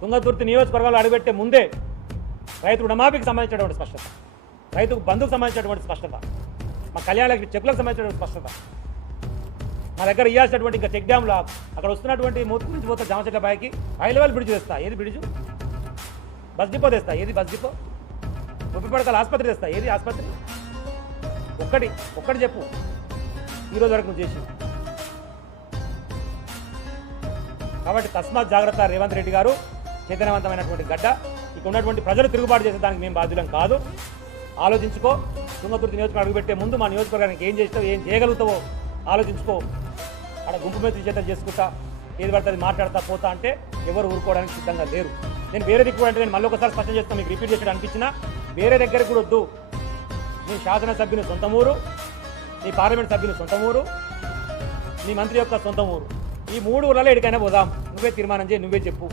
తుంగతుర్తి నియోజకవర్గాలు అడుగుపెట్టే ముందే రైతు రుణమాఫీకి సంబంధించినటువంటి స్పష్టత, రైతుకు బంధుకు సంబంధించినటువంటి స్పష్టత, మా కళ్యాణలక్ష్మి చెక్కులకు సంబంధించినటువంటి స్పష్టత, మా దగ్గర ఇవ్వాల్సినటువంటి ఇంకా చెక్ డ్యామ్లో అక్కడ వస్తున్నటువంటి మూతి నుంచి పోతే జామచెట్ల పైకి హై లెవెల్ బ్రిడ్జ్ తెస్తా. ఏది బ్రిడ్జ్? బస్ డిపో తెస్తా. ఏది బస్ డిపో? 30 పడకల ఆసుపత్రి తెస్తా. ఏది ఆసుపత్రి? ఒక్కటి చెప్పు ఈరోజు వరకు నువ్వు చేసి. కాబట్టి తస్మాత్ జాగ్రత్త రేవంత్ రెడ్డి గారు, చైతన్యవంతమైనటువంటి గడ్డ. ఇక్కడ ఉన్నటువంటి ప్రజలు తిరుగుబాటు చేసే దానికి మేము బాధ్యులం కాదు. ఆలోచించుకో. తుంగతుర్తి నియోజకవర్గం అడుగుపెట్టే ముందు మా నియోజకవర్గానికి ఏం చేస్తావు, ఏం చేయగలుగుతావో ఆలోచించుకో. అక్కడ గుంపు మీద చేతలు చేసుకుంటా ఏది పడుతుంది మాట్లాడతా పోతా అంటే ఎవరు ఊరుకోవడానికి సిద్ధంగా లేరు. నేను వేరే దిక్కు అంటే నేను మళ్ళీ ఒకసారి స్పష్టం చేస్తాను, మీకు రిపీట్ చేసి అనిపించినా వేరే దగ్గరికి కూడా వద్దు. నీ శాసనసభ్యుని సొంత ఊరు, నీ పార్లమెంట్ సభ్యుని సొంత ఊరు, నీ మంత్రి యొక్క సొంత ఊరు, ఈ 3 ఊర్లలో ఎక్కడికైనా పోదాం. నువ్వే తీర్మానం చేయి, నువ్వే చెప్పు.